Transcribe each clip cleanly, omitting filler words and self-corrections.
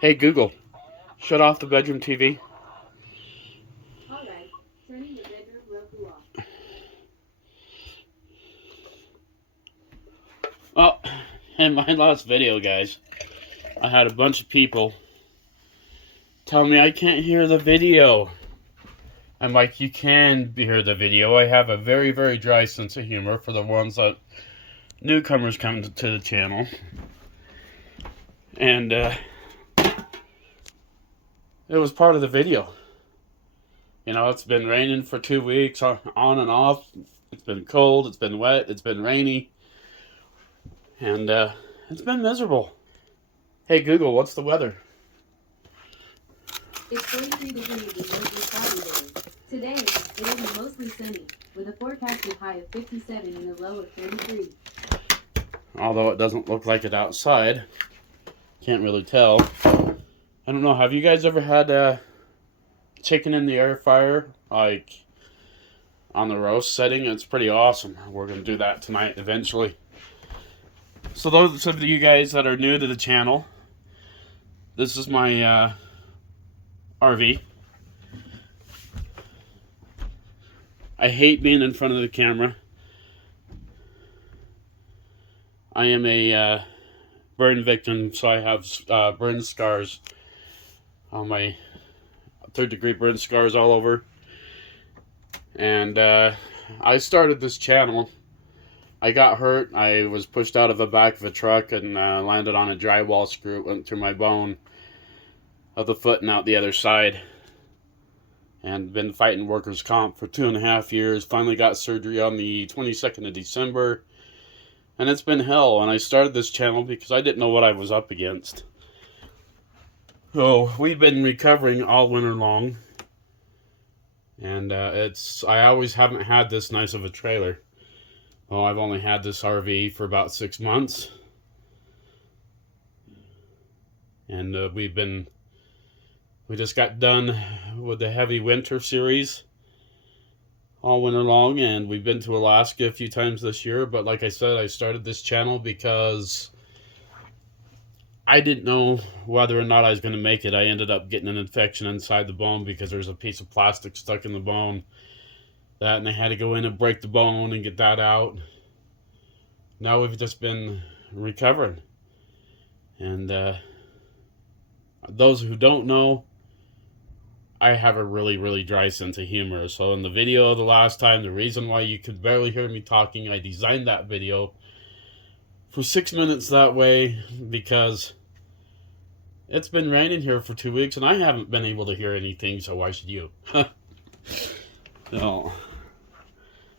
Hey Google, shut off the bedroom TV. Alright, turning the bedroom Roku off. Well, in my last video, guys, I had a bunch of people tell me I can't hear the video. I'm like, you can hear the video. I have a very, very dry sense of humor for the ones that newcomers come to the channel. And it was part of the video. You know, it's been raining for 2 weeks on and off. It's been cold, it's been wet, it's been rainy. And it's been miserable. Hey Google, what's the weather? It's 43 degrees and mostly cloudy there. Today, it'll be mostly sunny, with a forecasted high of 57 and a low of 33. Although it doesn't look like it outside. Can't really tell. I don't know, have you guys ever had chicken in the air fryer? Like, on the roast setting? It's pretty awesome. We're going to do that tonight eventually. So those of you guys that are new to the channel, this is my RV. I hate being in front of the camera. I am a burn victim, so I have burn scars on my third-degree burn scars all over. And I started this channel. I got hurt. I was pushed out of the back of a truck and landed on a drywall screw. It went through my bone of the foot and out the other side. And been fighting workers' comp for 2.5 years. Finally got surgery on the 22nd of December. And it's been hell. And I started this channel because I didn't know what I was up against. So we've been recovering all winter long. And I always haven't had this nice of a trailer. Well, I've only had this RV for about 6 months. And we just got done with the heavy winter series all winter long, and we've been to Alaska a few times this year. But like I said, I started this channel because I didn't know whether or not I was going to make it. I ended up getting an infection inside the bone because there's a piece of plastic stuck in the bone. And they had to go in and break the bone and get that out. Now we've just been recovering. And those who don't know, I have a really, really dry sense of humor. So in the video the last time, the reason why you could barely hear me talking, I designed that video for 6 minutes that way because it's been raining here for 2 weeks and I haven't been able to hear anything, so why should you? No.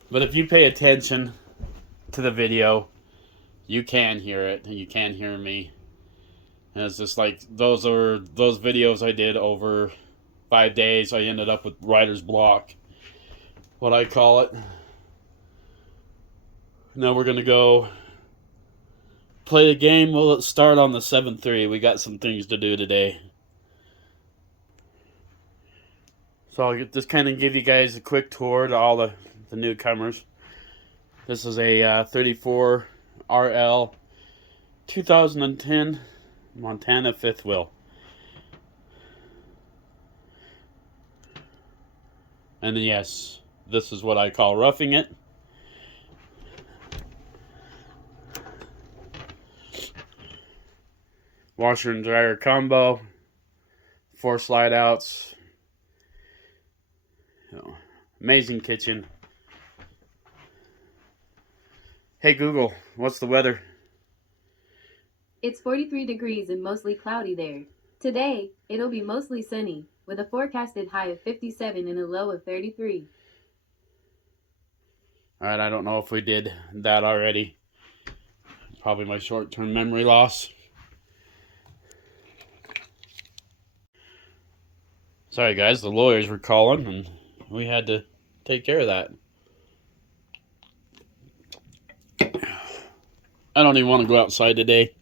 But if you pay attention to the video, you can hear it and you can hear me. And it's just like those videos I did over 5 days. I ended up with writer's block, what I call it. Now we're gonna go play the game. We'll start on the 7-3. We got some things to do today. So I'll just kind of give you guys a quick tour to all the newcomers. This is a 34 RL 2010 Montana fifth wheel. And then yes, this is what I call roughing it. Washer and dryer combo. 4 slide outs. Amazing kitchen. Hey Google, what's the weather? It's 43 degrees and mostly cloudy there. Today, it'll be mostly sunny, with a forecasted high of 57 and a low of 33. Alright, I don't know if we did that already. Probably my short-term memory loss. Sorry guys, the lawyers were calling and we had to take care of that. I don't even want to go outside today.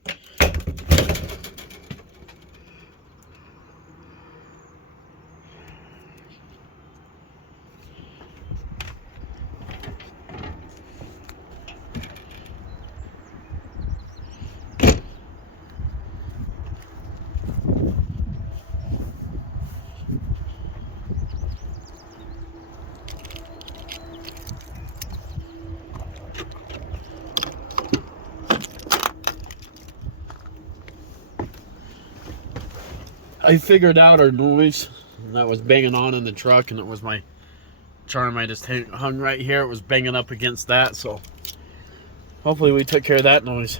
I figured out our noise that was banging on in the truck, and it was my charm. I just hung right here. It was banging up against that, so hopefully we took care of that noise.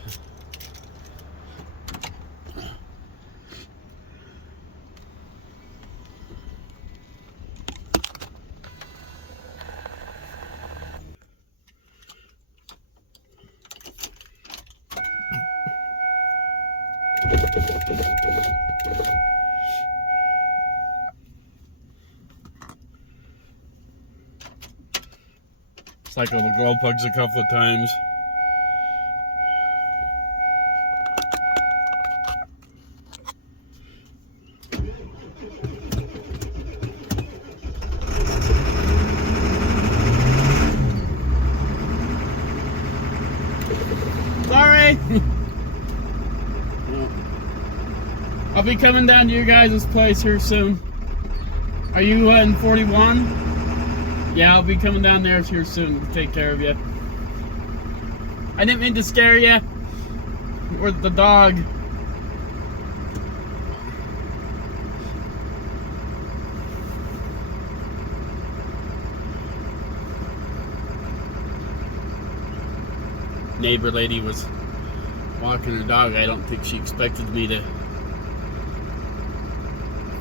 Cycled the glow plugs a couple of times. Sorry! I'll be coming down to your guys' place here soon. Are you in 41? Yeah, I'll be coming down there here soon to take care of you. I didn't mean to scare you. Or the dog. Neighbor lady was walking her dog. I don't think she expected me to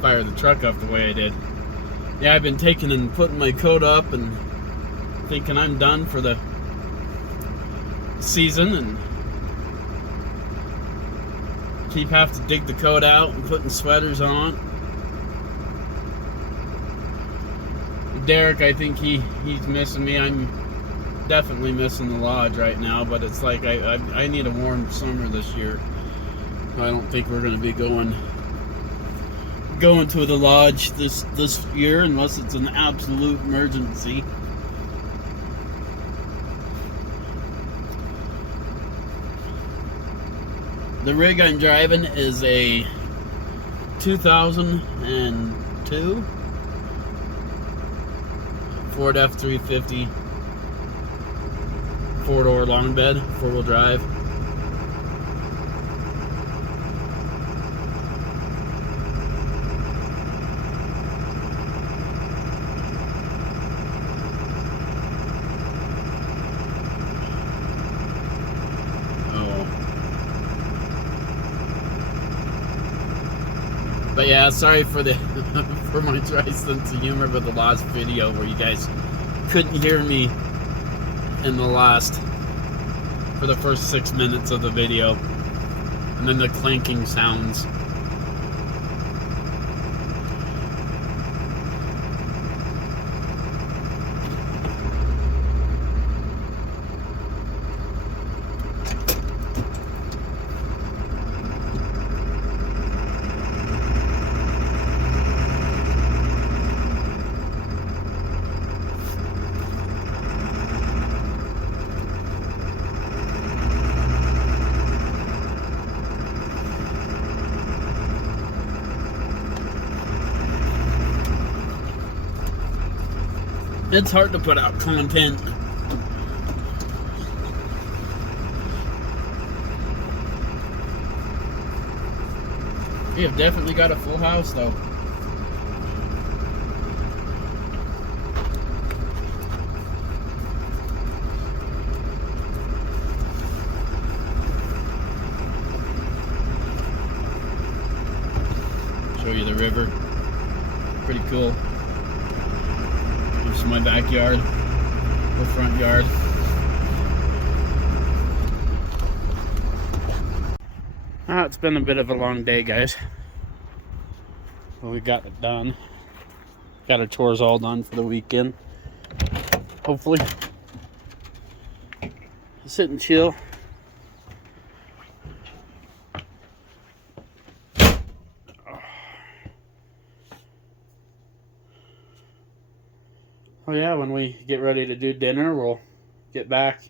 fire the truck up the way I did. Yeah, I've been taking and putting my coat up and thinking I'm done for the season, and keep having to dig the coat out and putting sweaters on. Derek, I think he's missing me. I'm definitely missing the lodge right now, but it's like I need a warm summer this year. I don't think we're going to be going to the lodge this year unless it's an absolute emergency. The rig I'm driving is a 2002 Ford F-350 four-door long bed, four-wheel drive. But yeah, sorry for for my dry sense of humor with the last video where you guys couldn't hear me in for the first 6 minutes of the video, and then the clanking sounds. It's hard to put out content. We have definitely got a full house though. Show you the river. Pretty cool. This is my backyard, the front yard. It's been a bit of a long day, guys. But we got it done. Got our chores all done for the weekend. Hopefully. Sit and chill. Oh yeah, when we get ready to do dinner, we'll get back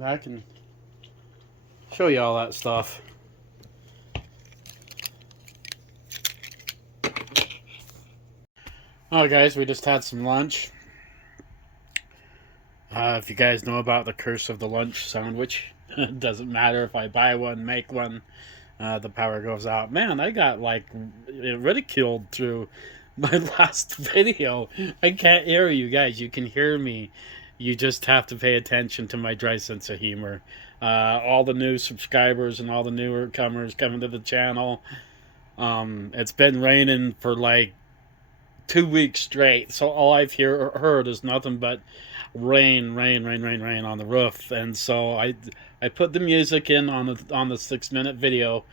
and show you all that stuff. Oh guys, we just had some lunch. If you guys know about the curse of the lunch sandwich, it doesn't matter if I buy one, make one, the power goes out. Man, I got like ridiculed through my last video. I can't hear you guys. You can hear me. You just have to pay attention to my dry sense of humor. All the new subscribers and all the newer comers coming to the channel. It's been raining for like 2 weeks straight, so all I've heard is nothing but rain, rain, rain, rain, rain on the roof. And so I put the music in on the 6 minute video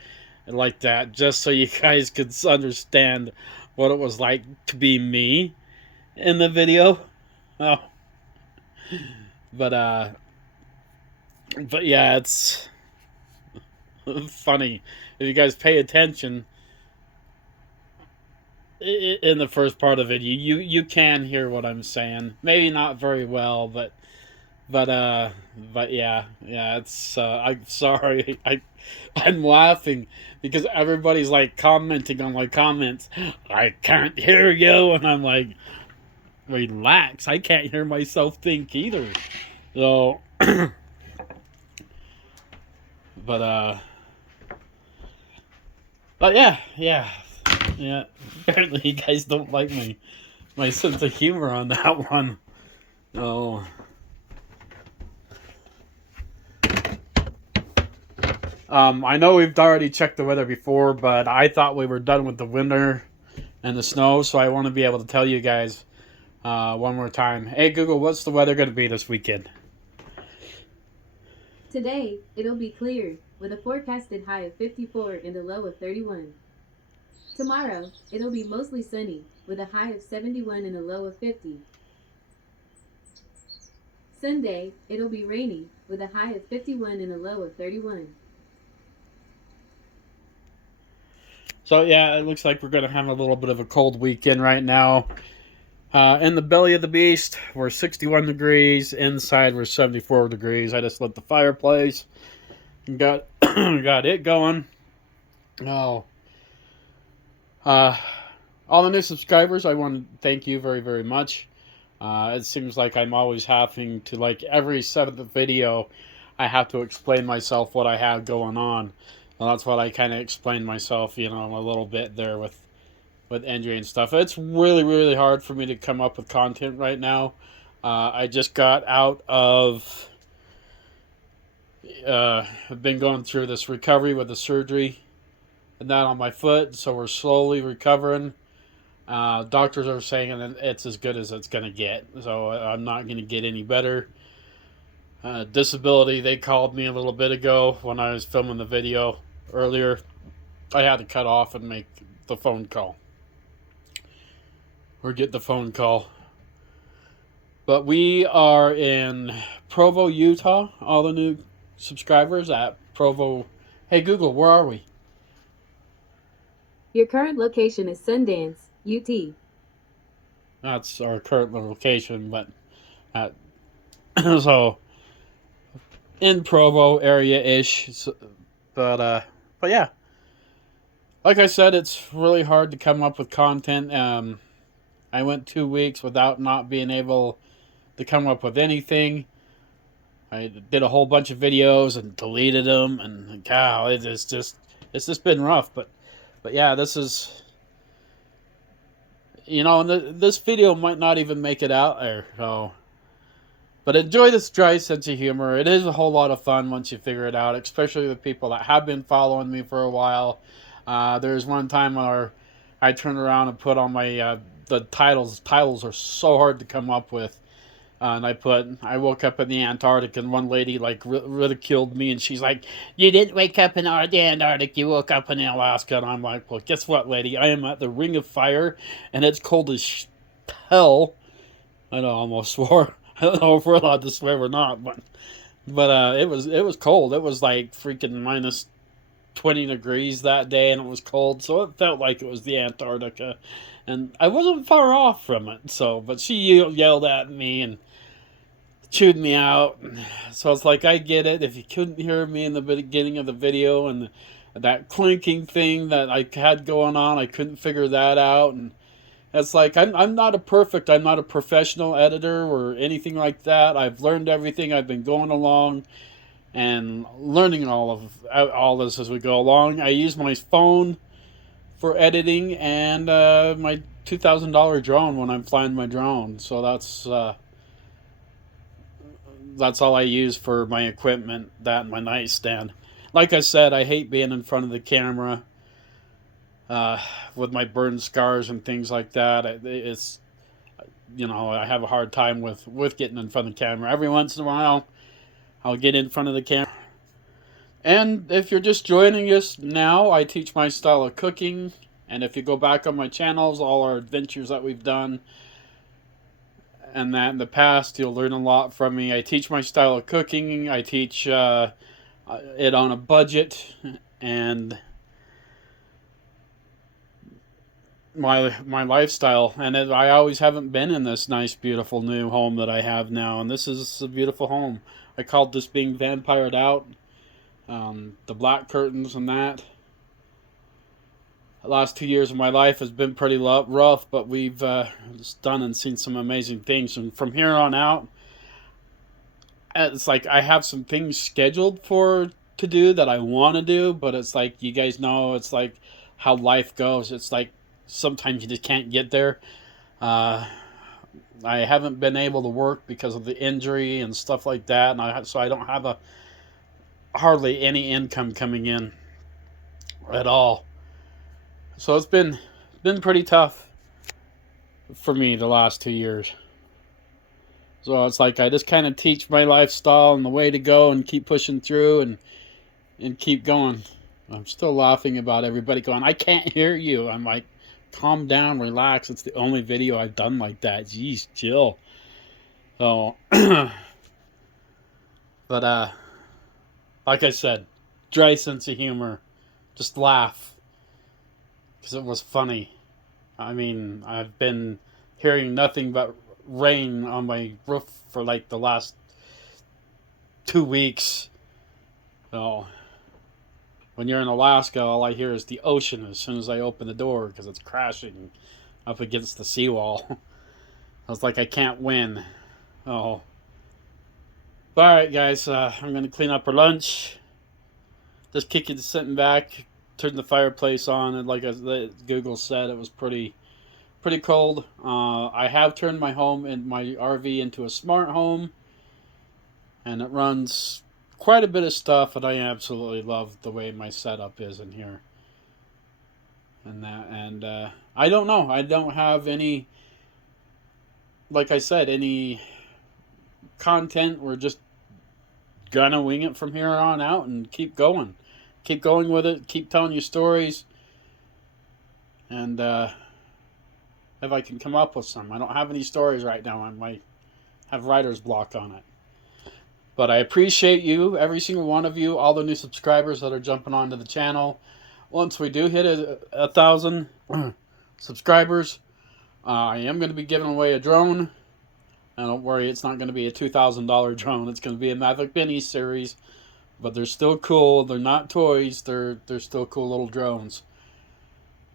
like that, just so you guys could understand what it was like to be me in the video. Oh, but yeah, it's funny if you guys pay attention. In the first part of it, you can hear what I'm saying. Maybe not very well, but yeah, it's I'm sorry. I'm laughing because everybody's like commenting on my comments. I can't hear you, and I'm like, relax. I can't hear myself think either. So, but but yeah. Apparently, you guys don't like my sense of humor on that one. Oh. I know we've already checked the weather before, but I thought we were done with the winter and the snow, so I want to be able to tell you guys one more time. Hey, Google, what's the weather going to be this weekend? Today, it'll be clear, with a forecasted high of 54 and a low of 31. Tomorrow, it'll be mostly sunny, with a high of 71 and a low of 50. Sunday, it'll be rainy, with a high of 51 and a low of 31. So yeah, it looks like we're going to have a little bit of a cold weekend right now. In the belly of the beast, we're 61 degrees. Inside, we're 74 degrees. I just lit the fireplace and got got it going. Oh. All the new subscribers, I want to thank you very, very much. It seems like I'm always having to, like, every 7th video, I have to explain myself what I have going on. Well, that's what I kind of explained myself, a little bit there with Andrea and stuff. It's really, really hard for me to come up with content right now. I just got out of... I've been going through this recovery with the surgery and that on my foot, so we're slowly recovering. Doctors are saying that it's as good as it's going to get, so I'm not going to get any better. Disability, they called me a little bit ago when I was filming the video earlier. I had to cut off and make the phone call. Or get the phone call. But we are in Provo, Utah. All the new subscribers at Provo. Hey, Google, where are we? Your current location is Sundance, UT. That's our current location, but so in Provo area-ish. But yeah, like I said, it's really hard to come up with content. I went 2 weeks without not being able to come up with anything. I did a whole bunch of videos and deleted them, and God, it's just been rough. But yeah, this is, and this video might not even make it out there. So, but enjoy this dry sense of humor. It is a whole lot of fun once you figure it out, especially the people that have been following me for a while. There's one time where I turned around and put on my the titles. Titles are so hard to come up with. And I woke up in the Antarctic, and one lady like ridiculed me, and she's like, "You didn't wake up in the Antarctic, you woke up in Alaska." And I'm like, "Well, guess what, lady? I am at the Ring of Fire, and it's cold as hell." I know, I almost swore. I don't know if we're allowed to swear or not, but it was cold. It was like freaking minus 20 degrees that day, and it was cold, so it felt like it was the Antarctica, and I wasn't far off from it. So, but she yelled at me and chewed me out. So it's like, I get it. If you couldn't hear me in the beginning of the video and that clinking thing that I had going on, I couldn't figure that out. And it's like, I'm not a professional editor or anything like that. I've learned everything. I've been going along and learning all this as we go along. I use my phone for editing and my $2,000 drone when I'm flying my drone. So that's all I use for my equipment. That and my nightstand. Like I said, I hate being in front of the camera uh, with my burn scars and things like that. It's I have a hard time with getting in front of the camera. Every once in a while, I'll get in front of the camera. And if you're just joining us now, I teach my style of cooking. And if you go back on my channels, all our adventures that we've done and that in the past, you'll learn a lot from me. I teach my style of cooking. I teach it on a budget and my lifestyle. And I always haven't been in this nice, beautiful new home that I have now. And this is a beautiful home. I called this being vampired out. The black curtains and that. The last 2 years of my life has been pretty rough, but we've done and seen some amazing things. And from here on out, it's like I have some things scheduled to do that I want to do, but it's like you guys know, it's like how life goes. It's like sometimes you just can't get there. I haven't been able to work because of the injury and stuff like that, and so I don't have hardly any income coming in at all. So it's been pretty tough for me the last 2 years. So it's like I just kind of teach my lifestyle and the way to go and keep pushing through and keep going. I'm still laughing about everybody going, I can't hear you. I'm like, calm down, relax. It's the only video I've done like that. Jeez, chill. So, but like I said, dry sense of humor. Just laugh. Because it was funny. I mean, I've been hearing nothing but rain on my roof for like the last 2 weeks. So, when you're in Alaska, all I hear is the ocean as soon as I open the door because it's crashing up against the seawall. I was like, I can't win. Oh. Alright, guys, I'm going to clean up for lunch. Just kicking, sitting back, turn the fireplace on, and like Google said, it was pretty cold. I have turned my home and my RV into a smart home, and it runs quite a bit of stuff, and I absolutely love the way my setup is in here. And I don't know. I don't have any, like I said, any content. We're just gonna wing it from here on out and keep going. Keep going with it. Keep telling you stories. And if I can come up with some. I don't have any stories right now. I might have writer's block on it. But I appreciate you, every single one of you, all the new subscribers that are jumping onto the channel. Once we do hit 1,000 subscribers, I am going to be giving away a drone. And don't worry, it's not going to be a $2,000 drone. It's going to be a Mavic Mini series. But they're still cool. They're not toys. They're still cool little drones.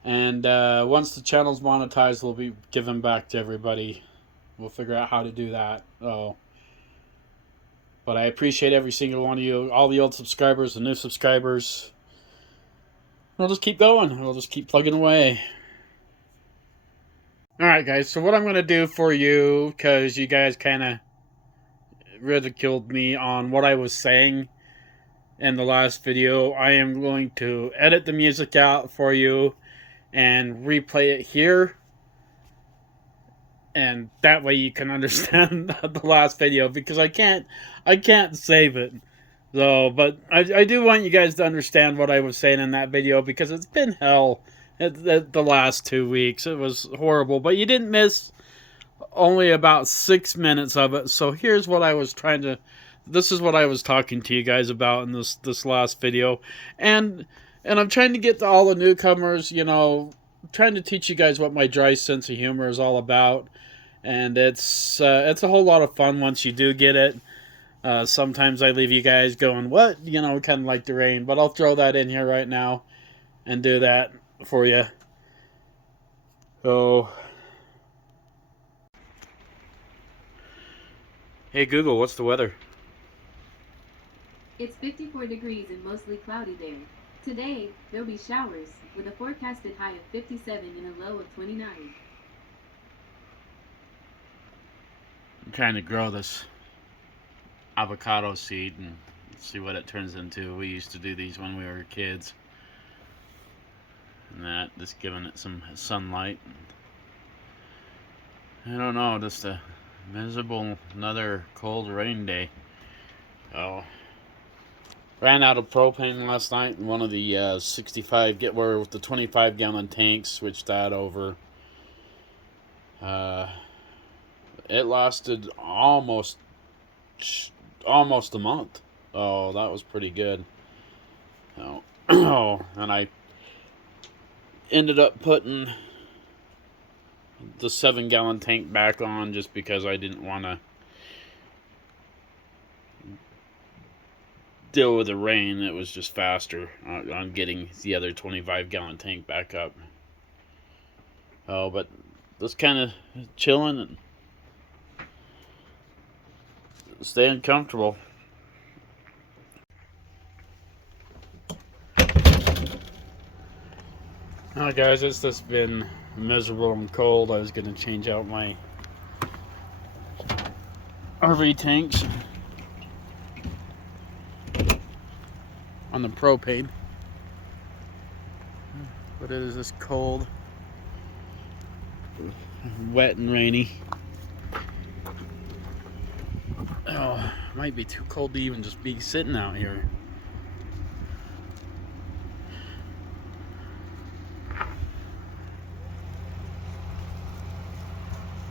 And once the channel's monetized, we'll be giving back to everybody. We'll figure out how to do that. Oh. But I appreciate every single one of you, all the old subscribers, the new subscribers. We'll just keep going. We'll just keep plugging away. Alright, guys. So what I'm going to do for you, because you guys kind of ridiculed me on what I was saying in the last video, I am going to edit the music out for you and replay it here, and that way you can understand the last video, because I can't save it. So, but I do want you guys to understand what I was saying in that video, because it's been hell the last 2 weeks. It was horrible, but you didn't miss only about 6 minutes of it. So here's what I was this is what I was talking to you guys about in this last video. And I'm trying to get to all the newcomers, trying to teach you guys what my dry sense of humor is all about. And it's a whole lot of fun once you do get it. Sometimes I leave you guys going, what? Kind of like the rain. But I'll throw that in here right now and do that for you. So, hey Google, what's the weather? It's 54 degrees and mostly cloudy there. Today, there'll be showers, with a forecasted high of 57 and a low of 29. I'm trying to grow this avocado seed and see what it turns into. We used to do these when we were kids. And that, just giving it some sunlight. I don't know, just a miserable, another cold rain day. Oh. Ran out of propane last night in one of the 65 with the 25 gallon tanks, switched that over. It lasted almost a month. Oh, that was pretty good. Oh, and I ended up putting the 7 gallon tank back on just because I didn't want to deal with the rain. It was just faster on getting the other 25 gallon tank back up. Oh, but just kind of chilling and staying comfortable. Alright guys, it's just been miserable and cold. I was going to change out my RV tanks on the propane, but it is just cold, wet and rainy. Oh, might be too cold to even just be sitting out here.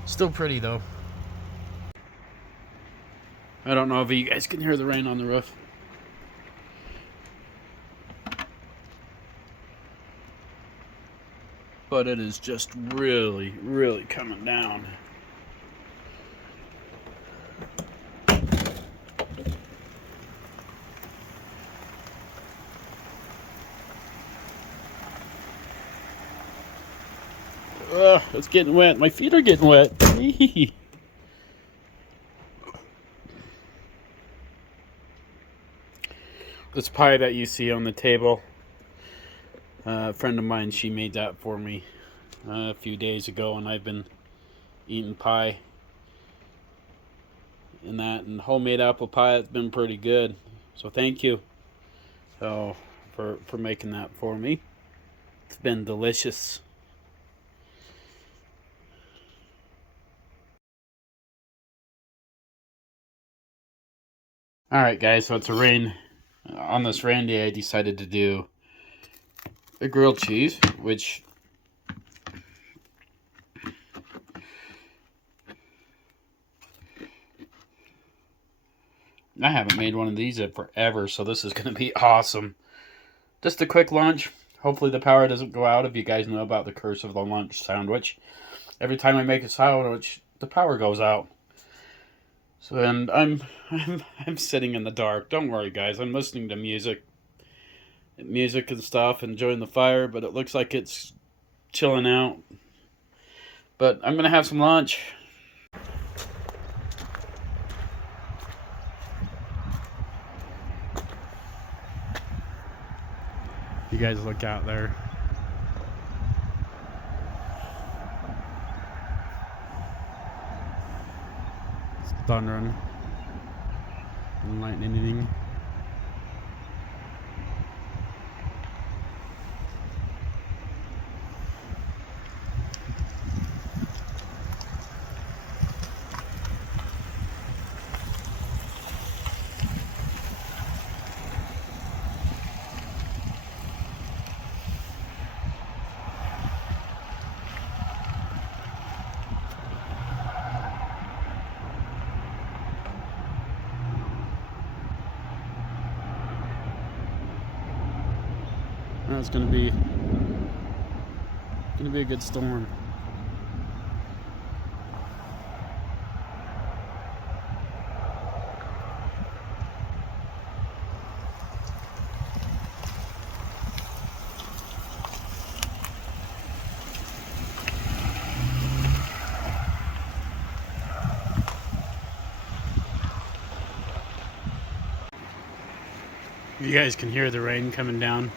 Still pretty though. I don't know if you guys can hear the rain on the roof. But it is just really, really coming down. It's getting wet. My feet are getting wet. This pie that you see on the table, a friend of mine, she made that for me a few days ago, and I've been eating pie and that, and homemade apple pie. It's been pretty good, so thank you for making that for me. It's been delicious. Alright guys, so it's a rain. On this rain day I decided to do a grilled cheese, which I haven't made one of these in forever, so this is going to be awesome. Just a quick lunch. Hopefully the power doesn't go out. If you guys know about the curse of the lunch sandwich, every time I make a sandwich, the power goes out. So, and I'm sitting in the dark. Don't worry, guys. I'm listening to music and stuff, enjoying the fire. But it looks like it's chilling out. But I'm gonna have some lunch. You guys look out there. It's thundering and lightning. It's gonna be a good storm. You guys can hear the rain coming down.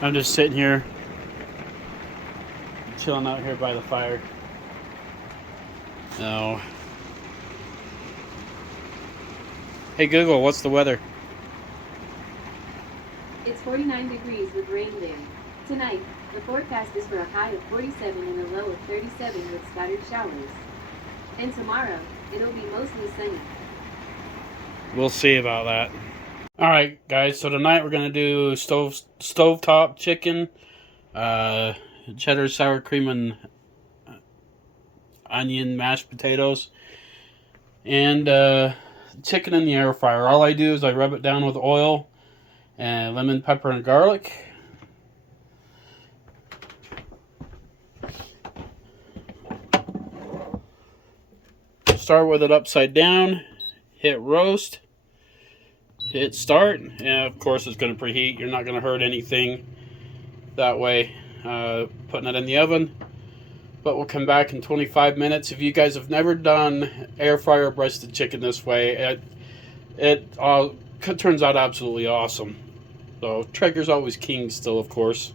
I'm just sitting here, chilling out here by the fire. Oh. Hey Google, what's the weather? It's 49 degrees with rain there. Tonight, the forecast is for a high of 47 and a low of 37 with scattered showers. And tomorrow, it'll be mostly sunny. We'll see about that. Alright guys, so tonight we're going to do stovetop chicken, cheddar sour cream and onion mashed potatoes, and chicken in the air fryer. All I do is I rub it down with oil and lemon, pepper, and garlic. Start with it upside down, hit roast, hit start, and of course it's going to preheat. You're not going to hurt anything that way putting it in the oven. But we'll come back in 25 minutes. If you guys have never done air fryer breasted chicken this way, it turns out absolutely awesome. So Traeger's always king still, of course.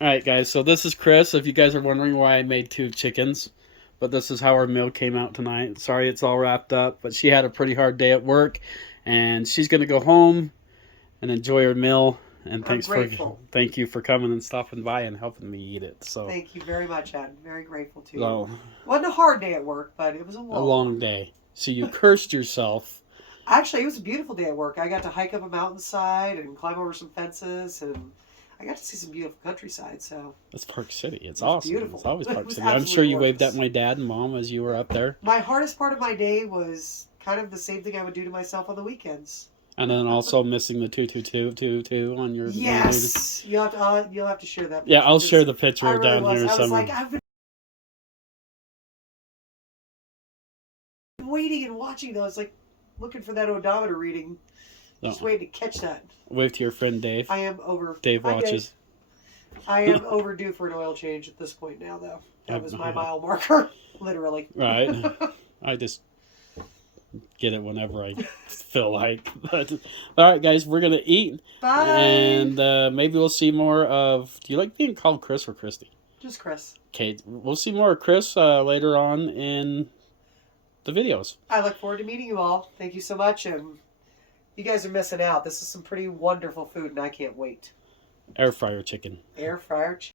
Alright guys, so this is Chris. If you guys are wondering why I made 2 chickens, but this is how our meal came out tonight. Sorry it's all wrapped up, but she had a pretty hard day at work, and she's going to go home and enjoy her meal. And thank you for coming and stopping by and helping me eat it. So thank you very much, Ed. Very grateful to you. So, wasn't a hard day at work, but it was a long day. So you cursed yourself. Actually, it was a beautiful day at work. I got to hike up a mountainside and climb over some fences, and I got to see some beautiful countryside. So it's Park City. It's awesome. Beautiful. It's always Park City. I'm sure you waved at my dad and mom as you were up there. My hardest part of my day was kind of the same thing I would do to myself on the weekends. And then also missing the 222 on your. Yes, you'll have to share that picture. Yeah, I'll share the picture really down here somewhere. I was somewhere. like, I've been waiting and watching those, like looking for that odometer reading, just waiting to catch that. Wave to your friend Dave. I am over. Dave watches. Dave. I am overdue for an oil change at this point now, though. That was my mile marker, literally. Right. I just get it whenever I feel like. But all right, guys, we're gonna eat. Bye. And maybe we'll see more of. Do you like being called Chris or Christy? Just Chris. Okay, we'll see more of Chris later on in the videos. I look forward to meeting you all. Thank you so much, and you guys are missing out. This is some pretty wonderful food, and I can't wait. Air fryer chicken. Air fryer chicken.